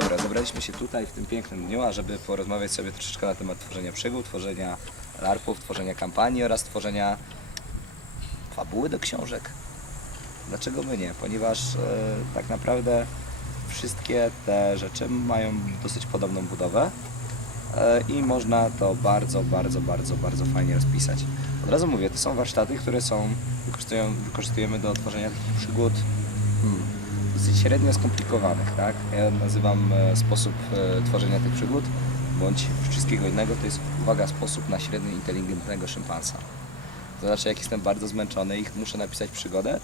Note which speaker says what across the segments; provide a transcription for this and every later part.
Speaker 1: Dobra, zebraliśmy się tutaj w tym pięknym dniu, ażeby porozmawiać sobie troszeczkę na temat tworzenia przygód, tworzenia larpów, tworzenia kampanii oraz tworzenia fabuły do książek. Dlaczego my nie? Ponieważ e, tak naprawdę wszystkie te rzeczy mają dosyć podobną budowę e, i można to bardzo, bardzo, bardzo, bardzo fajnie rozpisać. Od razu mówię, to są warsztaty, które są, wykorzystujemy do tworzenia takich przygód hmm, dosyć średnio skomplikowanych, tak? Ja nazywam e, sposób e, tworzenia tych przygód, bądź wszystkiego innego, to jest, uwaga, sposób na średnio inteligentnego szympansa. To znaczy, jak jestem bardzo zmęczony i muszę napisać przygodę,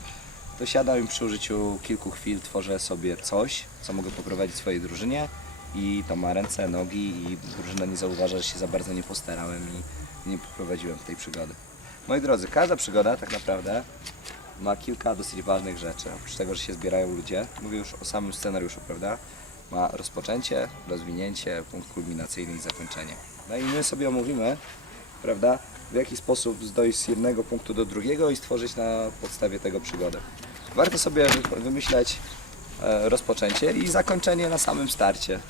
Speaker 1: to siadam i przy użyciu kilku chwil tworzę sobie coś, co mogę poprowadzić swojej drużynie i to ma ręce, nogi i drużyna nie zauważa, że się za bardzo nie postarałem i nie poprowadziłem tej przygody. Moi drodzy, każda przygoda tak naprawdę ma kilka dosyć ważnych rzeczy. Oprócz tego, że się zbierają ludzie, mówię już o samym scenariuszu, prawda? Ma rozpoczęcie, rozwinięcie, punkt kulminacyjny i zakończenie. No i my sobie omówimy, prawda, w jaki sposób dojść z jednego punktu do drugiego i stworzyć na podstawie tego przygodę. Warto sobie wy- wymyśleć e, rozpoczęcie i zakończenie na samym starcie.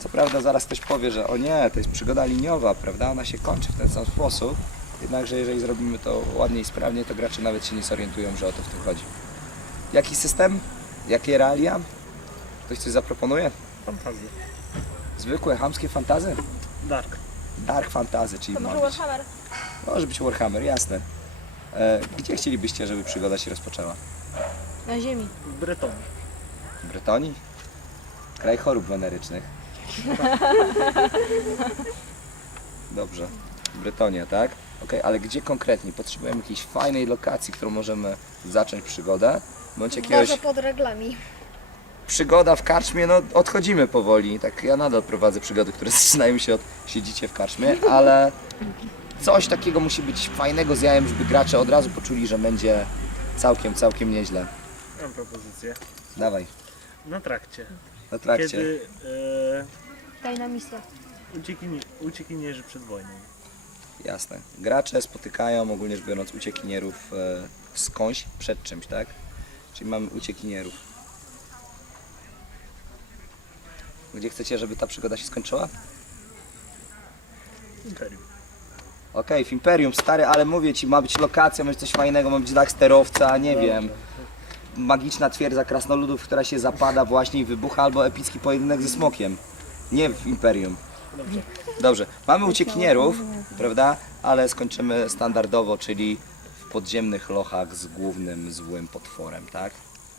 Speaker 1: Co prawda zaraz ktoś powie, że o nie, to jest przygoda liniowa, prawda? Ona się kończy w ten sam sposób. Jednakże jeżeli zrobimy to ładnie i sprawnie, to gracze nawet się nie zorientują, że o to w tym chodzi. Jaki system? Jakie realia? Ktoś coś zaproponuje? Fantazja. Zwykłe, hamskie fantazy? Dark. Dark fantazy, czyli To
Speaker 2: może być. Warhammer.
Speaker 1: Może być Warhammer, jasne. E, gdzie chcielibyście, żeby przygoda się rozpoczęła?
Speaker 2: Na ziemi.
Speaker 3: W Bretonii.
Speaker 1: W Bretonii? Kraj chorób wenerycznych. Dobrze. Bretonia, tak? Okej, ale gdzie konkretnie? Potrzebujemy jakiejś fajnej lokacji, którą możemy zacząć przygodę,
Speaker 2: bądź jakiegoś... Może pod reglami.
Speaker 1: Przygoda w karczmie, no odchodzimy powoli. Tak, ja nadal prowadzę przygody, które zaczynają się od siedzicie w karczmie, ale coś takiego musi być fajnego z jajem, żeby gracze od razu poczuli, że będzie całkiem, całkiem nieźle.
Speaker 3: Mam propozycję. Dawaj, Na trakcie. na trakcie. Kiedy
Speaker 2: Tajna misja. e,
Speaker 3: uciekini, uciekinierzy przed wojną.
Speaker 1: Jasne. Gracze spotykają ogólnie rzecz biorąc uciekinierów e, skądś przed czymś, tak? Czyli mamy uciekinierów. Gdzie chcecie, żeby ta przygoda się skończyła? Imperium. Okej, w Imperium, stary, ale mówię ci, ma być lokacja, ma być coś fajnego, ma być dach sterowca, nie wiem. Magiczna twierdza krasnoludów, która się zapada właśnie i wybucha, albo epicki pojedynek ze smokiem. Nie w Imperium. Dobrze. Mamy uciekinierów, prawda? Ale skończymy standardowo, czyli w podziemnych lochach z głównym złym potworem, tak?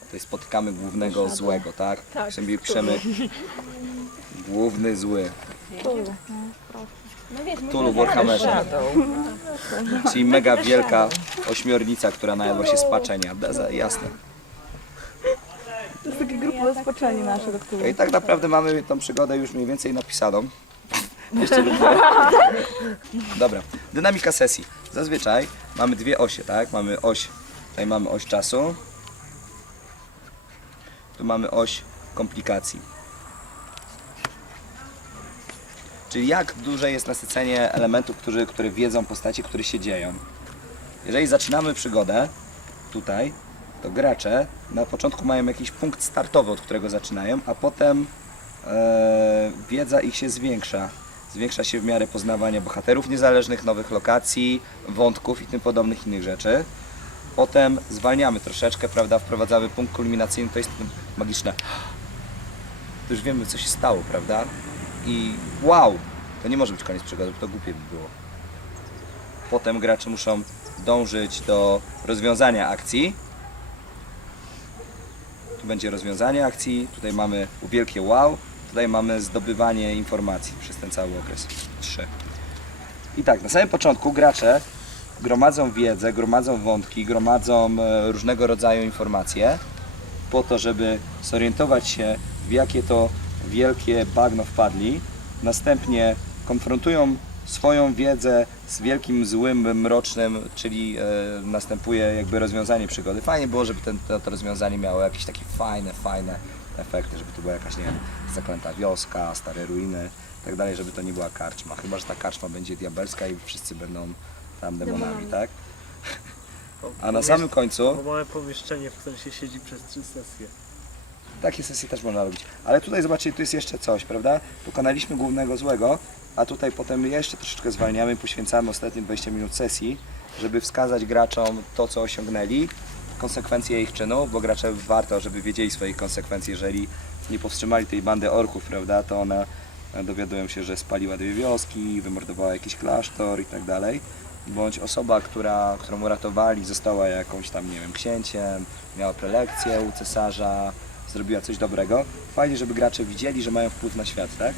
Speaker 1: Tutaj spotykamy głównego złego, tak? Tak, Sobie piszemy główny zły, No Tulu w Warhammerze. Czyli mega wielka ośmiornica, która najadła się spaczenia. Beza, jasne.
Speaker 2: To jest takie grupowe spoczenie nasze, do którego...
Speaker 1: I tak naprawdę mamy tą przygodę już mniej więcej napisaną. Jeszcze. Dobra, dynamika sesji. Zazwyczaj mamy dwie osie, tak? Mamy oś, tutaj mamy oś czasu. Tu mamy oś komplikacji. Czyli jak duże jest nasycenie elementów, którzy, które wiedzą postaci, które się dzieją. Jeżeli zaczynamy przygodę tutaj, to gracze na początku mają jakiś punkt startowy, od którego zaczynają, a potem e, wiedza ich się zwiększa. Zwiększa się w miarę poznawania bohaterów niezależnych, nowych lokacji, wątków i tym podobnych innych rzeczy. Potem zwalniamy troszeczkę, prawda, wprowadzamy punkt kulminacyjny, to jest magiczne. To już wiemy, co się stało, prawda? I wow, to nie może być koniec przygody, bo to głupie by było. Potem gracze muszą dążyć do rozwiązania akcji, tu będzie rozwiązanie akcji, tutaj mamy wielkie wow, tutaj mamy zdobywanie informacji przez ten cały okres. 3. I tak, na samym początku gracze gromadzą wiedzę, gromadzą wątki, gromadzą e, różnego rodzaju informacje po to, żeby zorientować się w jakie to wielkie bagno wpadli. Następnie konfrontują swoją wiedzę z wielkim złym, mrocznym, czyli e, następuje jakby rozwiązanie przygody. Fajnie było, żeby ten, to, to rozwiązanie miało jakieś takie fajne, fajne efekty, żeby to była jakaś, nie wiem, zaklęta wioska, stare ruiny i tak dalej, żeby to nie była karczma. Chyba, że ta karczma będzie diabelska i wszyscy będą tam demonami, Demonami. tak? A na samym końcu
Speaker 3: Bo małe pomieszczenie, w którym się siedzi przez trzy sesje.
Speaker 1: takie sesje też można robić. Ale tutaj zobaczcie, tu jest jeszcze coś, prawda? Pokonaliśmy głównego złego, a tutaj potem jeszcze troszeczkę zwalniamy, poświęcamy ostatnie 20 minut sesji, żeby wskazać graczom to, co osiągnęli, konsekwencje ich czynów, bo gracze warto, żeby wiedzieli swoich konsekwencji, jeżeli nie powstrzymali tej bandy orków, prawda, to ona e, dowiadują się, że spaliła dwie wioski, wymordowała jakiś klasztor i tak dalej. Bądź osoba, która, którą uratowali, została jakąś tam, nie wiem, księciem, miała prelekcję u cesarza, zrobiła coś dobrego. Fajnie, żeby gracze widzieli, że mają wpływ na świat, tak?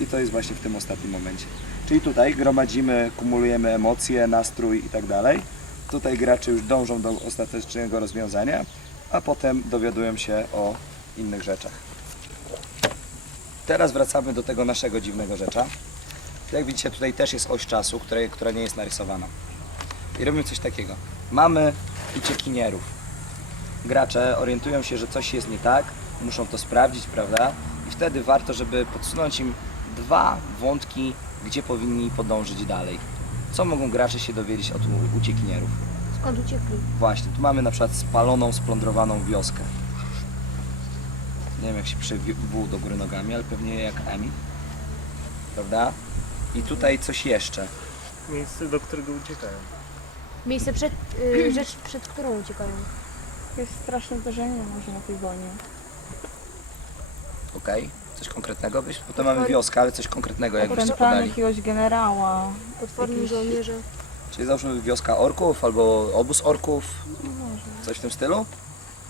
Speaker 1: I to jest właśnie w tym ostatnim momencie. Czyli tutaj gromadzimy, kumulujemy emocje, nastrój i tak dalej. Tutaj gracze już dążą do ostatecznego rozwiązania, a potem dowiadują się o innych rzeczach. Teraz wracamy do tego naszego dziwnego rzecza. Jak widzicie, tutaj też jest oś czasu, która nie jest narysowana. I robimy coś takiego. Mamy uciekinierów. Gracze orientują się, że coś jest nie tak, muszą to sprawdzić, prawda? I wtedy warto, żeby podsunąć im dwa wątki, gdzie powinni podążyć dalej. Co mogą gracze się dowiedzieć od u- uciekinierów? Skąd uciekli? Właśnie, tu mamy na przykład spaloną, splądrowaną wioskę. Nie wiem jak się przebił do góry nogami, ale pewnie jak M. Prawda? I tutaj coś jeszcze.
Speaker 3: Miejsce, do którego uciekają.
Speaker 2: Miejsce przed, y, rzecz, przed którą uciekają.
Speaker 4: Jest straszne zdarzenie może na tej wojnie.
Speaker 1: Ok? Coś konkretnego byś? Potem mamy wioskę, ale coś konkretnego jakbyście Opętanie podali.
Speaker 4: jakiegoś generała.
Speaker 2: Potworni Jakiś- żołnierze.
Speaker 1: Czyli załóżmy wioska orków albo obóz orków. Coś w tym stylu?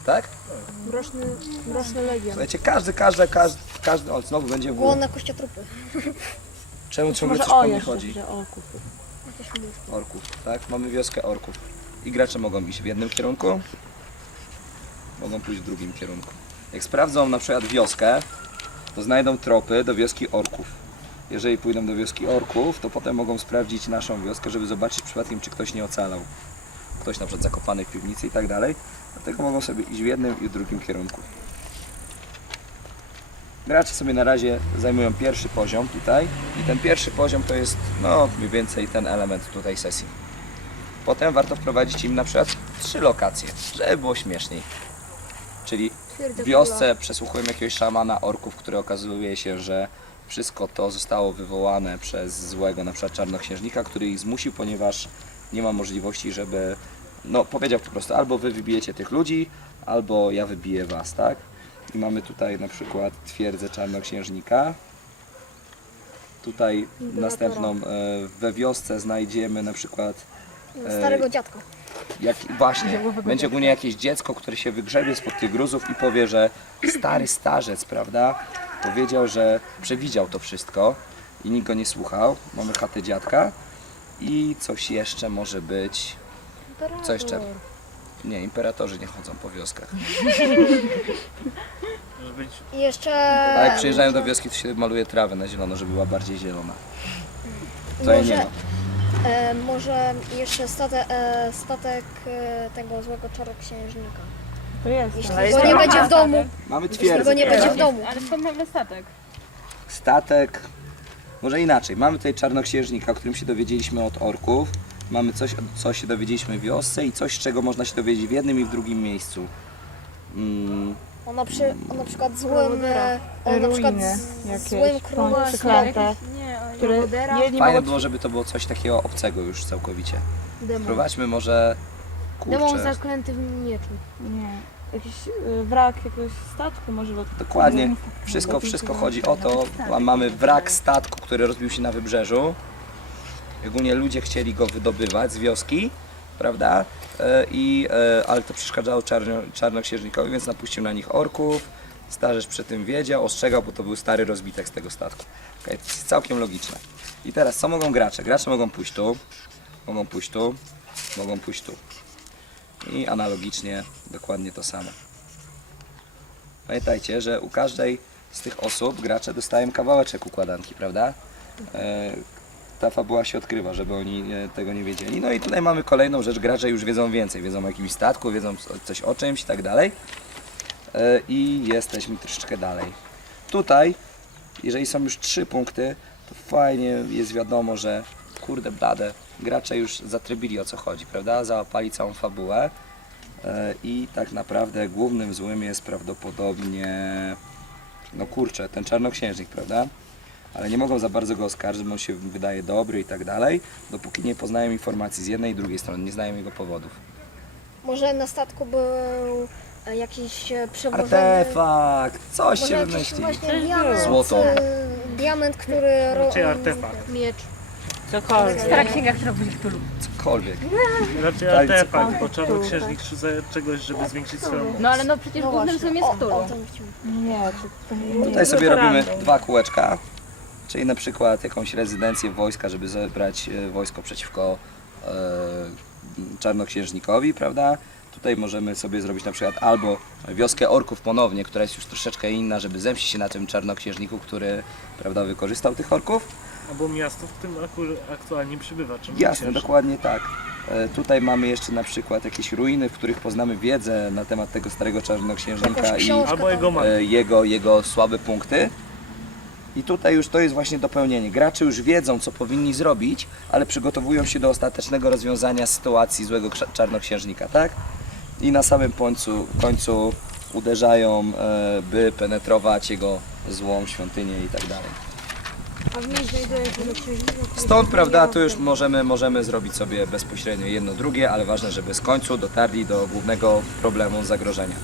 Speaker 1: Tak?
Speaker 2: Mroczny, mroczny legion.
Speaker 1: Słuchajcie, każdy, każdy, każdy, każdy, o znowu będzie w Głodne kościotrupy. Czemu ciągle Może coś po o mnie jeszcze, chodzi? że o orków, tak? Mamy wioskę orków. I gracze mogą iść w jednym kierunku, mogą pójść w drugim kierunku. Jak sprawdzą na przykład wioskę, to znajdą tropy do wioski orków. Jeżeli pójdą do wioski orków, to potem mogą sprawdzić naszą wioskę, żeby zobaczyć przypadkiem, czy ktoś nie ocalał. Ktoś na przykład zakopany w piwnicy i tak dalej. Dlatego mogą sobie iść w jednym i w drugim kierunku. Gracze sobie na razie zajmują pierwszy poziom tutaj i ten pierwszy poziom to jest no mniej więcej ten element tutaj sesji. Potem warto wprowadzić im na przykład trzy lokacje, żeby było śmieszniej. Czyli w wiosce przesłuchujemy jakiegoś szamana orków, który okazuje się, że wszystko to zostało wywołane przez złego na przykład czarnoksiężnika, który ich zmusił, ponieważ nie ma możliwości, żeby no powiedział po prostu albo wy wybijecie tych ludzi, albo ja wybiję was, tak? I mamy tutaj na przykład twierdzę czarnoksiężnika. Tutaj następną e, we wiosce znajdziemy na przykład Starego dziadka. Jak, właśnie, będzie ogólnie jakieś dziecko, które się wygrzebie spod tych gruzów i powie, że stary starzec, prawda, powiedział, że przewidział to wszystko i nikt go nie słuchał. Mamy chatę dziadka i coś jeszcze może być. Co jeszcze? Nie, imperatorzy nie chodzą po wioskach. Może
Speaker 2: być I jeszcze...
Speaker 1: A jak przyjeżdżają do wioski, to się maluje trawę na zielono, żeby była bardziej zielona. To ja nie może, ma.
Speaker 2: E, może jeszcze state, e, statek e, tego złego czarnoksiężnika. To jest. Jeśli ale go jest nie będzie w domu, Mamy jeśli twierdzę, go nie będzie w domu.
Speaker 4: Ale skąd mamy statek?
Speaker 1: Statek. Może inaczej. Mamy tutaj czarnoksiężnika, o którym się dowiedzieliśmy od orków. Mamy coś, co się dowiedzieliśmy w wiosce i coś, czego można się dowiedzieć w jednym i w drugim miejscu.
Speaker 2: Mm, On na, przy, on na przykład złym... E, On na przykład Ruiny z, jakieś, złym bądź królem...
Speaker 4: przeklęte,
Speaker 2: które
Speaker 1: jedni fajne mogą... było, żeby to było coś takiego obcego już całkowicie. Demon. Wprowadźmy może...
Speaker 2: Demon Kurczę, zaklęty w mieczu. Nie.
Speaker 4: Jakiś y, wrak jakiegoś statku może lot.
Speaker 1: dokładnie. Wszystko, wszystko chodzi o to. a Mamy wrak statku, który rozbił się na wybrzeżu. Ogólnie ludzie chcieli go wydobywać z wioski, prawda? E, I, e, ale to przeszkadzało czarno, czarnoksiężnikowi, więc napuścił na nich orków. Starzec przy tym wiedział, ostrzegał, bo to był stary rozbitek z tego statku. Okay, to jest całkiem logiczne. I teraz, co mogą gracze? Gracze mogą pójść tu, mogą pójść tu, mogą pójść tu. I analogicznie dokładnie to samo. Pamiętajcie, że u każdej z tych osób gracze dostają kawałeczek układanki, prawda? E, ta fabuła się odkrywa, żeby oni e, tego nie wiedzieli. No i tutaj mamy kolejną rzecz, gracze już wiedzą więcej, wiedzą o jakimś statku, wiedzą co- coś o czymś i tak dalej. E, I jesteśmy troszeczkę dalej. Tutaj, jeżeli są już trzy punkty, to fajnie jest wiadomo, że kurde blade, gracze już zatrybili o co chodzi, prawda? Załapali całą fabułę. E, I tak naprawdę głównym złym jest prawdopodobnie, no kurczę, ten czarnoksiężnik, prawda? Ale nie mogą za bardzo go oskarżyć, bo on się wydaje dobry i tak dalej, dopóki nie poznają informacji z jednej i drugiej strony, nie znają jego powodów.
Speaker 2: Może na statku był e, jakiś e, przewożony...
Speaker 1: Artefakt! Coś Może się jakiś wymyśli. właśnie
Speaker 2: diament, Złoto. e, diament, który...
Speaker 3: ro- Raczej artefakt.
Speaker 2: Miecz.
Speaker 4: Cokolwiek. Stara księga, Cthulhu.
Speaker 1: Cokolwiek.
Speaker 3: Raczej Tak, artefakt, bo czarnoksiężnik szuka czegoś, żeby zwiększyć swoją moc.
Speaker 2: No ale no przecież No głównym złym jest o, o Cthulhu. tym chciałam. Nie,
Speaker 1: to, to nie Tutaj sobie robimy dwa kółeczka, czyli na przykład jakąś rezydencję wojska, żeby zebrać e, wojsko przeciwko e, czarnoksiężnikowi, prawda? Tutaj możemy sobie zrobić na przykład albo wioskę orków ponownie, która jest już troszeczkę inna, żeby zemścić się na tym czarnoksiężniku, który prawda, wykorzystał tych orków.
Speaker 3: Albo miasto, w którym aktualnie przybywa
Speaker 1: Jasne, czarnoksiężnik. dokładnie tak. E, Tutaj mamy jeszcze na przykład jakieś ruiny, w których poznamy wiedzę na temat tego starego czarnoksiężnika i Albo jego e, jego, jego słabe punkty. I tutaj już to jest właśnie dopełnienie. Gracze już wiedzą, co powinni zrobić, ale przygotowują się do ostatecznego rozwiązania sytuacji złego czarnoksiężnika, tak? I na samym końcu, końcu uderzają, e, by penetrować jego złą świątynię i tak dalej. Stąd, prawda, tu już możemy, możemy zrobić sobie bezpośrednio jedno, drugie, ale ważne, żeby z końcu dotarli do głównego problemu zagrożenia.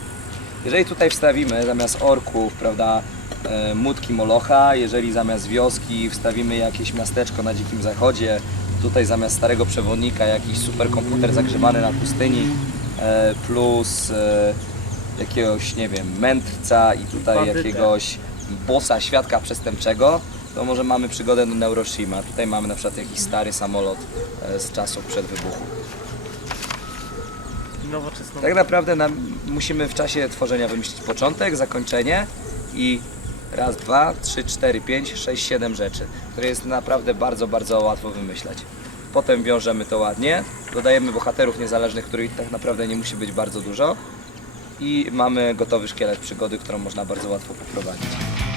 Speaker 1: Jeżeli tutaj wstawimy zamiast orków, prawda, e, mutki Molocha, jeżeli zamiast wioski wstawimy jakieś miasteczko na dzikim zachodzie, tutaj zamiast starego przewodnika jakiś superkomputer zagrzebany na pustyni, plus e, jakiegoś, nie wiem, mędrca i tutaj jakiegoś bossa świadka przestępczego, to może mamy przygodę do Neuroshima. Tutaj mamy na przykład jakiś stary samolot e, z czasów przed wybuchu. Nowoczesną. Tak naprawdę nam, musimy w czasie tworzenia wymyślić początek, zakończenie i raz, dwa, trzy, cztery, pięć, sześć, siedem rzeczy, które jest naprawdę bardzo, bardzo łatwo wymyśleć. Potem wiążemy to ładnie, dodajemy bohaterów niezależnych, których tak naprawdę nie musi być bardzo dużo i mamy gotowy szkielet przygody, którą można bardzo łatwo poprowadzić.